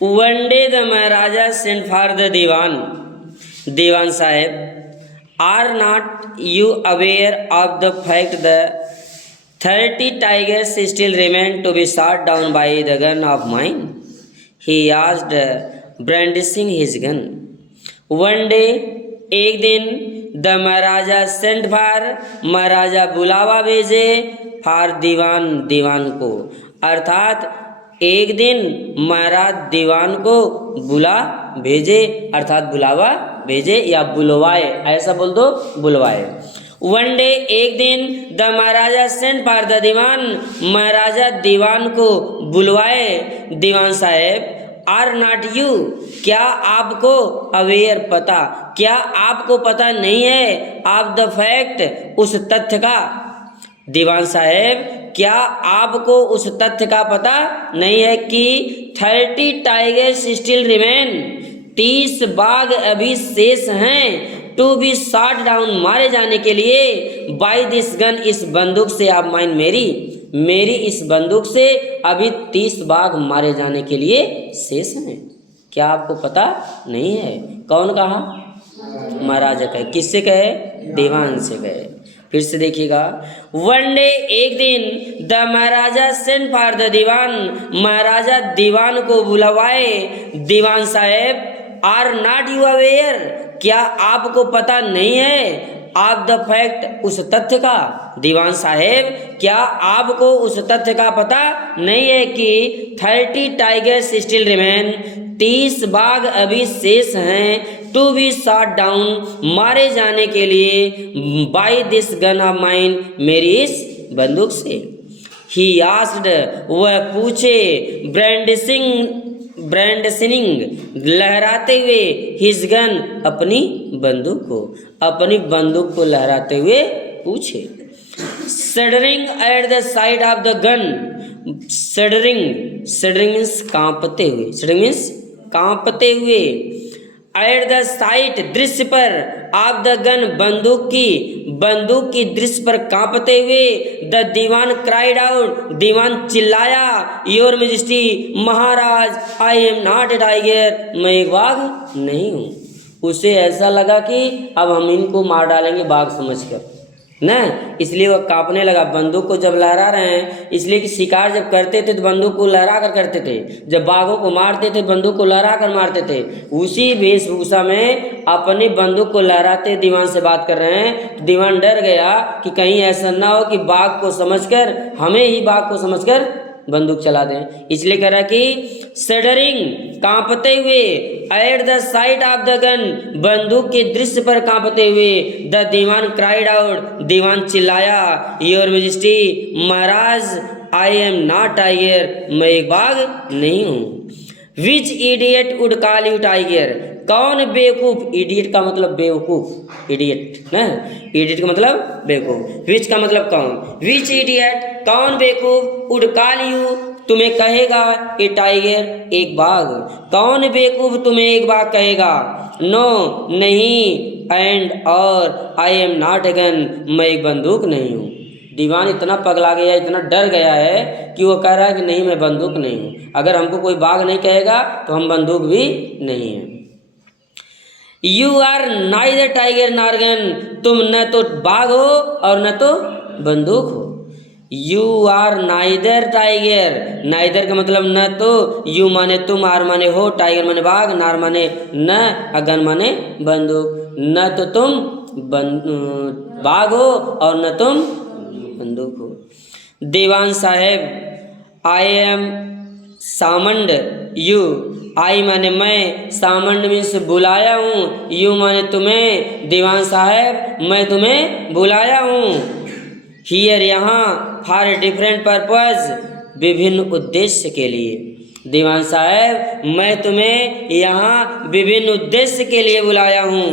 One day the Maharaja sent for the Diwan Sahib, are not you aware of the fact that 30 tigers still remain to be shot down by the gun of mine? He asked, brandishing his gun. One day, एक दिन the maharaja sent for महाराजा बुलावा भेजे for दीवान को, अर्थात एक दिन महाराज दीवान को बुला भेजे अर्थात बुलावा भेजे या बुलवाए, ऐसा बोल दो, बुलवाए। वन डे एक दिन the maharaja sent for the dewan, maharaja dewan को बुलवाए। Dewan saheb, are not you, क्या आपको अवेयर पता, क्या आपको पता नहीं है ऑफ द फैक्ट, उस तथ्य का। दीवान साहेब, क्या आपको उस तथ्य का पता नहीं है कि 30 टाइगर्स स्टिल रिमेन, 30 बाघ अभी शेष हैं, टू बी शॉट डाउन, मारे जाने के लिए, बाय दिस गन, इस बंदूक से, आप माइन मेरी इस बंदूक से अभी 30 बाघ मारे जाने के लिए शेष हैं। क्या आपको पता नहीं है? कौन कहा? महाराजा कहे। किससे कहे? दीवान से कहे। फिर से देखिएगा, वन डे एक दिन the maharaja sent for the dewan, maharaja dewan को बुलवाए। Dewan saheb, are not you aware, क्या आपको पता नहीं है ऑफ द फैक्ट, उस तथ्य का। दीवान साहेब, क्या आपको उस तथ्य का पता नहीं है कि 30 टाइगर्स स्टिल रिमेन, 30 बाघ अभी शेष हैं, टू बी शॉट डाउन, मारे जाने के लिए, by this gun of mine, मेरी इस बंदूक से। ही आस्क्ड, वह पूछे, ब्रैंडिशनिंग, लहराते हुए, हिज गन, अपनी बंदूक को लहराते हुए पूछे। Shuddering at the side of the gun, shuddering means कांपते हुए, एट द साइट, दृश्य पर, ऑफ द गन, बंदूक की दृश्य पर कांपते हुए, the dewan cried out, dewan चिल्लाया, your majesty, maharaj, I am not a tiger, मैं एक बाघ नहीं हूँ। उसे ऐसा लगा कि अब हम इनको मार डालेंगे बाघ समझकर, ना, इसलिए वह कांपने लगा। बंदूक को जब लहरा रहे हैं, इसलिए कि शिकार जब करते थे तो बंदूक को लहरा कर करते थे, जब बाघों को मारते थे बंदूक को लहरा कर मारते थे। उसी वेशभूषा में अपनी बंदूक को लहराते दीवान से बात कर रहे हैं। दीवान डर गया कि कहीं ऐसा ना हो कि बाघ को समझकर, हमें ही बाघ को समझकर बंदूक चला दें। इसलिए कह रहा कि शडरिंग, कांपते हुए, at the sight of the gun, बंदूक के दृश्य पर कांपते हुए, the dewan cried out, dewan चिल्लाया, your majesty, maharaj, I am not tiger, मैं एक बाघ नहीं हूँ। Which idiot would call you tiger, कौन बेवकूफ, इडियट का मतलब बेवकूफ, इडियट ना, इडियट का मतलब बेवकूफ, विच का मतलब कौन, विच इडियट, कौन बेवकूफ, वुड कॉल यू, तुम्हें कहेगा, ए टाइगर, एक बाघ, कौन बेवकूफ तुम्हें एक बाघ कहेगा, नो, नहीं, एंड, और, आई एम नॉट ए गन, मैं एक बंदूक नहीं हूँ। दीवान इतना पगला गया, इतना डर गया है कि वो कह रहा है कि नहीं, मैं बंदूक नहीं हूँ। अगर हमको कोई बाघ नहीं कहेगा तो हम बंदूक भी नहीं हैं। You are neither tiger nor gun, तुम न तो बाघ हो और न तो बंदूक हो। You are neither tiger, neither का मतलब न तो, यू माने तुम, आर माने हो, टाइगर माने बाघ, नार माने न, गन माने बंदूक। न तो तुम बाघ हो और न तुम बंदूक हो। दीवान साहेब, आई एम सामंड यू, आई माने मैं, सामंड मीन्स बुलाया हूँ, यू माने तुम्हें, दीवान साहेब, मैं तुम्हें बुलाया हूँ। हियर, यहाँ, फॉर डिफरेंट पर्पज, विभिन्न उद्देश्य के लिए। दीवान साहेब, मैं तुम्हें यहाँ विभिन्न उद्देश्य के लिए बुलाया हूँ।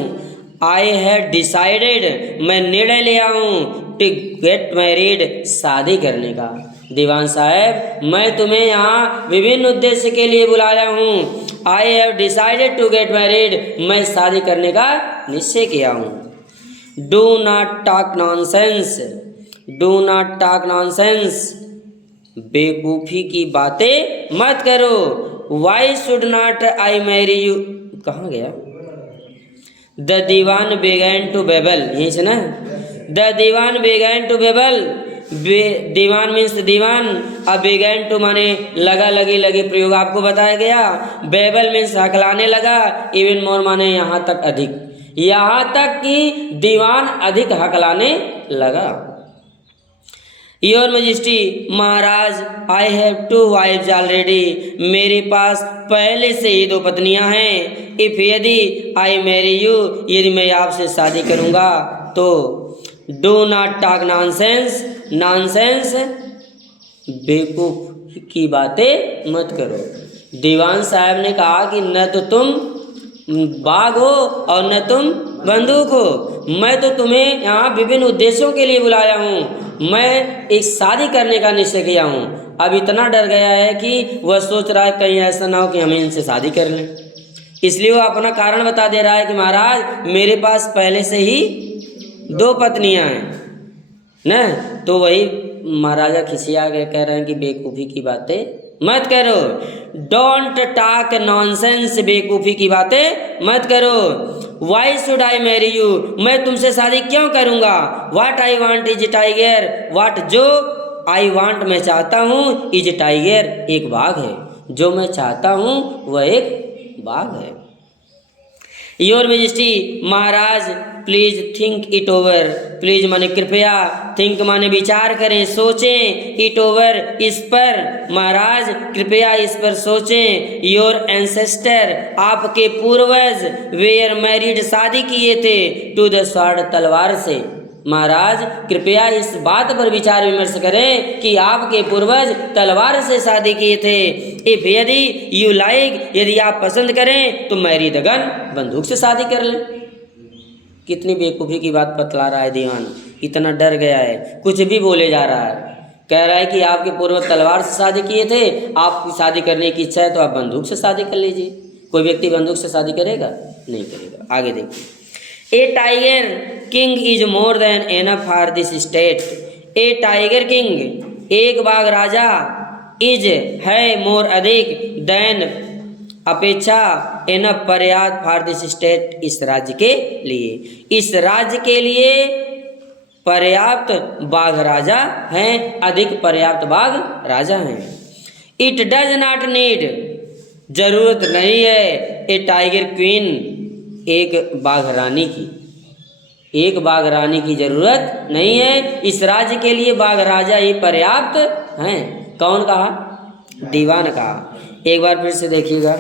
आई हैव डिसाइडेड, मैं निर्णय लिया हूँ, टू गेट मैरिड, शादी करने का। दीवान साहेब, मैं तुम्हें यहाँ विभिन्न उद्देश्य के लिए बुलाया हूँ। I have decided to get married, मैं शादी करने का निश्चय किया हूँ। Do not talk nonsense, do not talk nonsense, बेवकूफ़ी की बातें मत करो। Why should not I marry you, कहाँ गया? The dewan began to babble, यहीं से ना। The dewan began to babble, dewan means dewan, अब बेगैन टू माने लगा, लगी, लगे प्रयोग आपको बताया गया। बेबल मीन्स हकलाने लगा, इवन मोर माने यहाँ तक अधिक, यहाँ तक कि दीवान अधिक हकलाने लगा। योर मजिस्ट्री, महाराज, आई हैव 2 वाइफ्स ऑलरेडी, मेरे पास पहले से ही 2 पत्नियां हैं। इफ यदि आई मैरी यू, यदि मैं आपसे शादी करूंगा तो do not talk nonsense, nonsense बेवकूफ की बातें मत करो। दीवान साहब ने कहा कि न तो तुम बाघ हो और न तुम बंदूक हो, मैं तो तुम्हें यहाँ विभिन्न उद्देश्यों के लिए बुलाया हूँ, मैं एक शादी करने का निश्चय किया हूँ। अब इतना डर गया है कि वह सोच रहा है कहीं ऐसा ना हो कि हम इनसे शादी कर लें, इसलिए वो अपना कारण बता दे रहा है कि महाराज मेरे पास पहले से ही 2 पत्नियां हैं न। तो वही महाराजा खिसिया गए, कह रहे हैं कि बेवकूफ़ी की बातें मत करो। डोंट टॉक नॉनसेंस, बेवकूफ़ी की बातें मत करो। Why should I marry you, मैं तुमसे शादी क्यों करूँगा। वाट आई वांट इज टाइगर, वाट जो आई वांट मैं चाहता हूँ, इज टाइगर एक बाघ है, जो मैं चाहता हूँ वह एक बाघ है। Your majesty, Maharaj, please think it over, please माने कृपया, थिंक माने विचार करें, सोचें, इट ओवर इस पर, महाराज कृपया इस पर सोचें। योर एंसेस्टर, आपके पूर्वज, वेयर मैरिड शादी किए थे, टू द स्वॉर्ड तलवार से, महाराज कृपया इस बात पर विचार विमर्श करें कि आपके पूर्वज तलवार से शादी किए थे। इफ यदि यू लाइक, यदि आप पसंद करें तो मैरी द गन, बंदूक से शादी कर लें। कितनी बेवकूफ़ी की बात बतला रहा है दीवान, इतना डर गया है, कुछ भी बोले जा रहा है। कह रहा है कि आपके पूर्वज तलवार से शादी किए थे, आपकी शादी करने की इच्छा है तो आप बंदूक से शादी कर लीजिए। कोई व्यक्ति बंदूक से शादी करेगा? नहीं करेगा। आगे देखिए, a tiger king is more than enough for this state, a tiger king, एक बाघ राजा, इज है, मोर अधिक, देन अपेक्षा, एनफ पर्याप्त, फॉर दिस स्टेट इस राज्य के लिए, इस राज्य के लिए पर्याप्त बाघ राजा हैं, अधिक पर्याप्त बाघ राजा हैं। इट डज नॉट नीड, जरूरत नहीं है, ए टाइगर क्वीन, एक बाघ रानी की, एक बाघ रानी की जरूरत नहीं है, इस राज्य के लिए बाघ राजा ही पर्याप्त हैं। कौन कहा? दीवान कहा। एक बार फिर से देखिएगा।